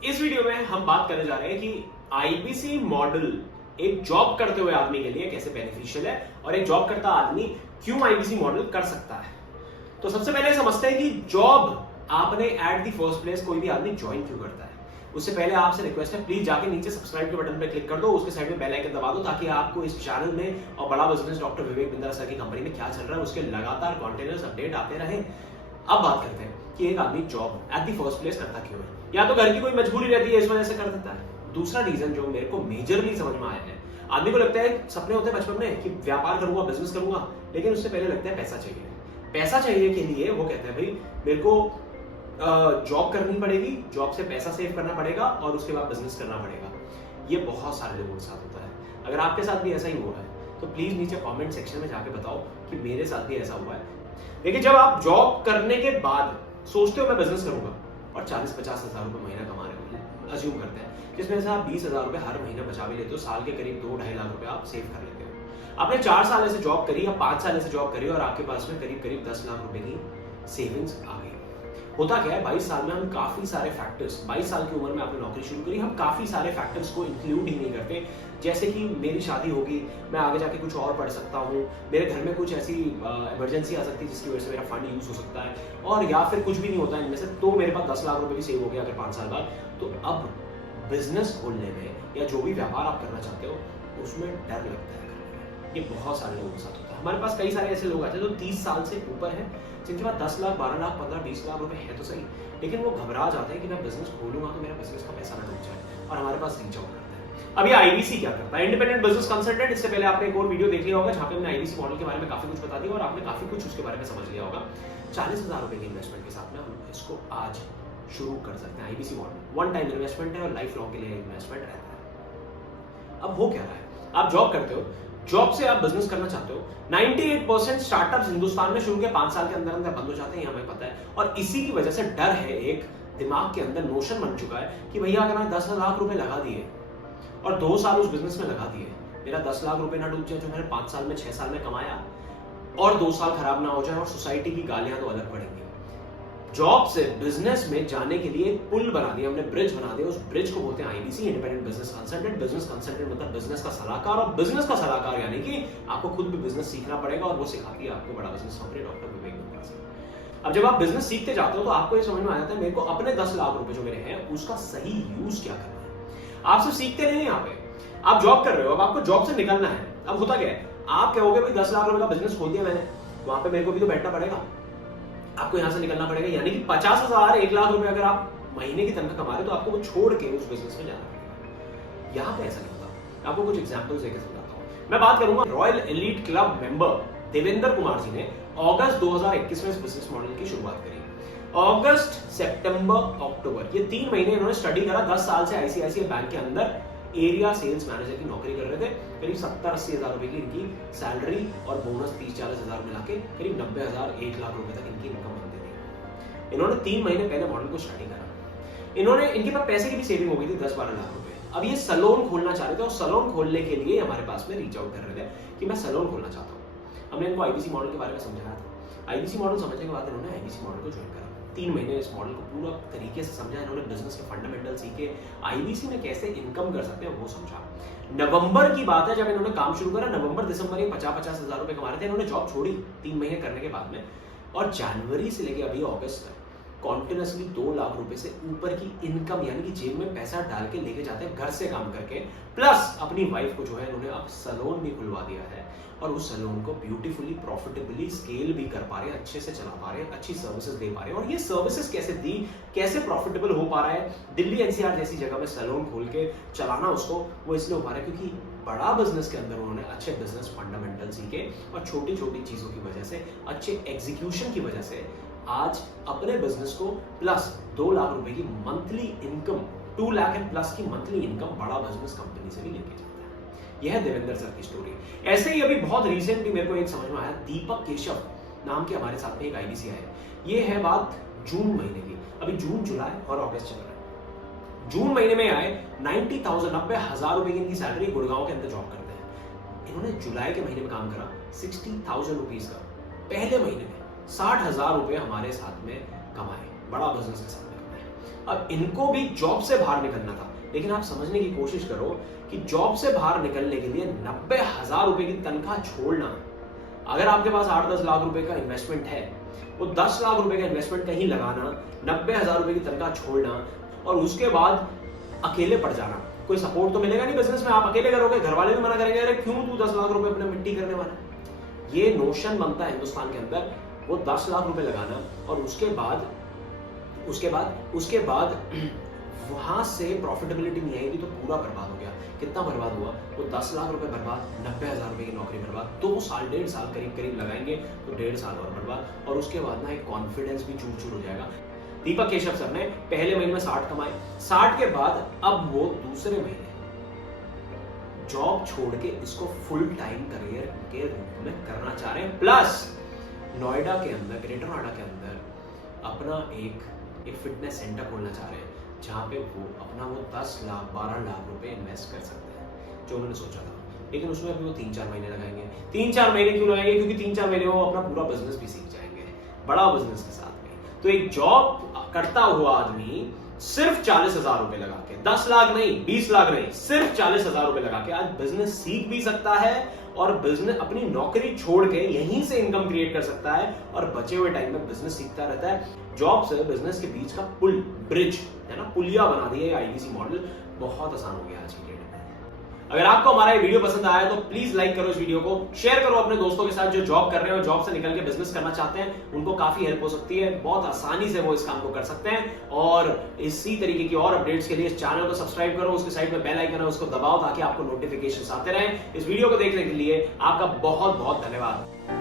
इस वीडियो में हम बात करने जा रहे हैं कि आईबीसी मॉडल एक जॉब करते हुए आदमी के लिए कैसे बेनिफिशियल है और एक जॉब करता आदमी क्यों आईबीसी मॉडल कर सकता है। तो सबसे पहले समझते हैं कि जॉब आपने एट द फर्स्ट प्लेस कोई भी आदमी ज्वाइन क्यों करता है। उससे पहले आपसे रिक्वेस्ट है, प्लीज जाके नीचे सब्सक्राइब के बटन पे क्लिक कर दो, उसके साइड में बेल आइकन दबा दो ताकि आपको इस चैनल में और बड़ा business doctor Vivek Bindra sir की कंपनी में क्या चल रहा है उसके लगातार कॉन्टिन्यूअस अपडेट आते रहे। अब बात करते हैं कि एक आदमी job at the first place करता क्यों है। या तो घर की कोई मजबूरी रहती है, इस वजह से कर देता है। दूसरा रीजन जो मेरे को मेजरली समझ में आया है, आदमी को लगता है, सपने होते हैं बचपन में कि व्यापार करूंगा, बिजनेस करूंगा, लेकिन उससे पहले लगता है पैसा चाहिए। पैसा चाहिए के लिए वो कहते हैं भाई मेरे को जॉब करनी पड़ेगी, जॉब से पैसा सेव करना पड़ेगा और उसके बाद बिजनेस करना पड़ेगा। ये बहुत सारे लोगों के साथ होता है। अगर आपके साथ भी ऐसा ही हुआ है तो प्लीज नीचे कमेंट सेक्शन में जाके बताओ कि मेरे साथ भी ऐसा हुआ है। देखिए, जब आप जॉब करने के बाद सोचते हो मैं बिजनेस करूंगा और 40-50 हजार रुपए महीना कमा रहे हो, अज्यूम करते हैं, जिसमें से आप 20,000 रुपए हर महीने बचा भी लेते हो, साल के करीब 2-2.5 लाख रुपए आप सेव कर लेते हो। आपने 4 साल से जॉब करी या 5 साल से जॉब करी और आपके पास में करीब 10 लाख रुपए की सेविंग्स आ गई। होता क्या है, 22 साल में हम काफी सारे फैक्टर्स, 22 साल की उम्र में आपने नौकरी शुरू करी, हम काफी सारे फैक्टर्स को इंक्लूड ही नहीं करते। जैसे कि मेरी शादी होगी, मैं आगे जाके कुछ और पढ़ सकता हूँ, मेरे घर में कुछ ऐसी इमरजेंसी आ सकती है जिसकी वजह से मेरा फंड यूज हो सकता है, और या फिर कुछ भी नहीं होता इनमें से, तो मेरे पास 10 लाख रुपए भी सेव हो गया अगर 5 साल बाद। तो अब बिजनेस खोलने में या जो भी व्यापार आप करना चाहते हो उसमें डर लगता है करने में। ये बहुत सारे लोगों के साथ होता है। हमारे पास कई सारे ऐसे लोग आते हैं जो 30 साल से ऊपर है, जिनके पास 10 लाख, 12 लाख, 15-20 लाख रुपए है तो सही, लेकिन वो घबरा जाते हैं कि मैं बिजनेस खोलूंगा तो मेरा बिजनेस का पैसा ना डूब जाए, और हमारे पास रीच आउट करता है। अब ये आईबीसी क्या करता है, इंडिपेंडेंट बिजनेस कंसल्टेंट। इससे पहले आपने एक और वीडियो देख लिया होगा जहां पे हमने आईबीसी मॉडल के बारे में काफी कुछ बता दिया और आपने काफी कुछ उसके बारे में समझ लिया होगा। 40,000 रुपए की इन्वेस्टमेंट के साथ में हम इसको आज शुरू कर सकते हैं। IBC model one time investment है और लाइफ लॉन्ग के लिए इन्वेस्टमेंट रहता है। अब हो क्या रहा है, आप जॉब करते हो, जॉब से आप बिजनेस करना चाहते हो। 98% स्टार्टअप्स हिंदुस्तान में शुरू के 5 साल के अंदर अंदर बंद हो जाते हैं, हमें पता है। और इसी की वजह से डर है, एक दिमाग के अंदर नोशन बन चुका है कि भैया अगर मैं 10 लाख रुपए लगा दिए और 2 साल उस बिजनेस में लगा दिए, मेरा 10 लाख रुपए ना डूब जाए जो मैंने 5 साल में, 6 साल में कमाया, और 2 साल खराब ना हो जाए और सोसाइटी की गालियां तो अलग पड़ेंगी। जॉब से बिजनेस में जाने के लिए एक पुल बना दिया हमने, ब्रिज बना दिया। उस ब्रिज को बोलते हैं IBC, independent business consultant. Business consultant मतलब बिजनेस का सलाहकार, और बिजनेस का सलाहकार यानी कि आपको खुद भी बिजनेस सीखना पड़ेगा और वो सिखाती है आपको बड़ा business company doctor Vivek Bindra से। अब जब आप बिजनेस सीखते जाते हो तो आपको ये समझ में आ जाता है मेरे को अपने 10 लाख रुपए जो मेरे हैं उसका सही यूज क्या करना है। आप सिर्फ सीखते नहीं, यहाँ पे आप जॉब कर रहे हो, अब आपको जॉब से निकलना है। अब होता क्या है, आप कहोगे भाई 10 लाख रुपए का बिजनेस खोल दिया मैंने, वहां पे मेरे को भी तो बैठना पड़ेगा, आपको यहां से निकलना पड़ेगा। यानी कि 50,000, 1 लाख रुपए अगर आप महीने की तनख्वाह कमा रहे हो तो आपको वो छोड़ के उस बिजनेस में जाना पड़ेगा। यहाँ पे ऐसा नहीं होता। आपको कुछ एग्जांपल्स देकर समझाता हूँ। मैं बात करूंगा royal elite club member Devendra Kumar ji ने अगस्त 2021 में इस बिजनेस मॉडल की शुरुआत करी। अगस्त, सितंबर, अक्टूबर, ये 3 महीने इन्होंने स्टडी करा। 10 साल से आईसीआईसीआई बैंक के अंदर एरिया सेल्स मैनेजर की नौकरी कर रहे थे। करीब 70-80 हजार रुपए की इनकी सैलरी और बोनस 30-40 हजार मिला के करीब 90,000, 1 लाख रुपए तक इनकी इनकम बनती थी। इन्होंने 3 महीने पहले मॉडल को स्टडी करा। इन्होंने, इनके पास पैसे की भी सेविंग हो गई थी 10-12 लाख रुपए। अब ये सैलून खोलना चाह रहे थे और सैलून खोलने के लिए हमारे पास में रीच आउट कर रहे थे कि मैं सैलून खोलना चाहता हूँ। हमने इनको आईबीसी मॉडल के बारे में समझाया था। आईबीसी मॉडल समझने के बाद इन्होंने आईबीसी मॉडल को ज्वाइन करा। 3 महीने इस मॉडल को पूरा तरीके से समझा, इन्होंने बिजनेस के फंडामेंटल सीखे, आईबीसी में कैसे इनकम कर सकते हैं वो समझा। नवंबर की बात है जब इन्होंने काम शुरू करा, नवंबर दिसंबर ये 50-50 हजार रुपए कमा रहे थे। इन्होंने जॉब छोड़ी 3 महीने करने के बाद में, और जनवरी से लेके अभी अगस्त तक कॉन्टिन्यूसली 2 लाख रुपए से ऊपर की इनकम, यानी कि जेब में पैसा डाल के लेके जाते हैं घर से काम करके। प्लस अपनी वाइफ को जो है इन्होंने अब सैलून भी खुलवा दिया है और उस सैलून को ब्यूटीफुली, प्रॉफिटेबली स्केल भी कर पा रहे हैं, अच्छे से चला पा रहे हैं, अच्छी सर्विसेज दे पा रहे हैं। और ये सर्विसेज कैसे दी, कैसे प्रॉफिटेबल हो पा रहा है, दिल्ली एनसीआर जैसी जगह में सैलून खोल के चलाना उसको, वो इसलिए हो पा रहा है क्योंकि बड़ा बिजनेस के अंदर उन्होंने अच्छे बिजनेस फंडामेंटल सीखे और छोटी छोटी चीजों की वजह से, अच्छे एग्जीक्यूशन की वजह से आज अपने बिजनेस को प्लस 2 लाख रुपए की monthly income, 2 lakh and plus की मंथली इनकम बड़ा बिजनेस कंपनी से भी लेके जाता है। यह है देवेंद्र सर की स्टोरी। ऐसे ही अभी बहुत रिसेंटली मेरे को एक समझ में आया, दीपक केशव नाम के हमारे साथ में एक आईबीसी आए। ये है बात जून महीने की, अभी जून, जुलाई और अगस्त चल रहा है। जून महीने में आए, 90,000, 90,000 रुपए की इनकी सैलरी, गुड़गांव के अंदर जॉब करते हैं। इन्होंने जुलाई के महीने में काम करा 60,000 रुपीज का, पहले महीने में 60,000 रुपए हमारे साथ में कमाए, बड़ा बिजनेस के साथ में कमाए। अब इनको भी जॉब से बाहर निकलना था, लेकिन आप समझने की कोशिश करो कि जॉब से बाहर निकलने के लिए 90,000 रुपए की तनख्वाह छोड़ना, अगर आपके पास 8-10 लाख रुपए का इन्वेस्टमेंट है, वो 10 लाख रुपए का इन्वेस्टमेंट कहीं लगाना, 90,000 रुपए की तनख्वाह छोड़ना और उसके बाद अकेले पड़ जाना। कोई सपोर्ट तो मिलेगा नहीं बिजनेस में, आप अकेले करोगे, घर वाले भी मना करेंगे, अरे क्यों तू 10 लाख रुपए अपने मिट्टी करने वाला। ये नोशन बनता है हिंदुस्तान के अंदर, वो 10 लाख रुपए लगाना और उसके बाद वहां से प्रॉफिटेबिलिटी नहीं आएगी तो पूरा बर्बाद हो गया। कितना बर्बाद हुआ? वो 10 लाख रुपए बर्बाद, 90,000 रुपए की नौकरी बर्बाद, 2 साल 1.5 साल करीब लगाएंगे तो 1.5 साल और बर्बाद, और उसके बाद ना एक कॉन्फिडेंस भी चूर चूर हो जाएगा। दीपक केशव सर ने पहले महीने में 60 कमाए, 60 के बाद अब वो दूसरे महीने जॉब छोड़ के इसको फुल टाइम करियर के रूप में करना चाह रहे हैं। प्लस नोएडा के अंदर, ग्रेटर नोएडा के अंदर अपना एक फिटनेस सेंटर खोलना चाह रहे हैं, जहां पे वो अपना 10 लाख 12 लाख रुपए इन्वेस्ट कर सकते हैं, जो उन्होंने सोचा था। लेकिन उसमें अभी वो 3-4 महीने लगाएंगे। 3-4 महीने क्यों लगाएंगे? क्योंकि 3-4 महीने वो अपना पूरा बिजनेस भी सीख जाएंगे, बड़ा बिजनेस के साथ में। तो एक जॉब करता हुआ आदमी सिर्फ 40,000 रुपए लगा के, 10 लाख नहीं, 20 लाख नहीं, सिर्फ 40,000 रुपए लगा के आज बिजनेस सीख भी सकता है और बिजनेस अपनी नौकरी छोड़ के यहीं से इनकम क्रिएट कर सकता है और बचे हुए टाइम में बिजनेस सीखता रहता है। जॉब से बिजनेस के बीच का पुल, ब्रिज है ना, पुलिया बना दिया है आईबीसी मॉडल, बहुत आसान हो गया आज की डेट में। अगर आपको हमारा ये वीडियो पसंद आया तो प्लीज लाइक करो इस वीडियो को, शेयर करो अपने दोस्तों के साथ जो जॉब कर रहे हैं और जॉब से निकल के बिजनेस करना चाहते हैं, उनको काफी हेल्प हो सकती है। बहुत आसानी से वो इस काम को कर सकते हैं। और इसी तरीके की और अपडेट्स के लिए इस चैनल को सब्सक्राइब करो, उसके साइड में बेल आइकन है उसको दबाओ ताकि आपको नोटिफिकेशन आते रहें। इस वीडियो को देखने के लिए आपका बहुत बहुत धन्यवाद।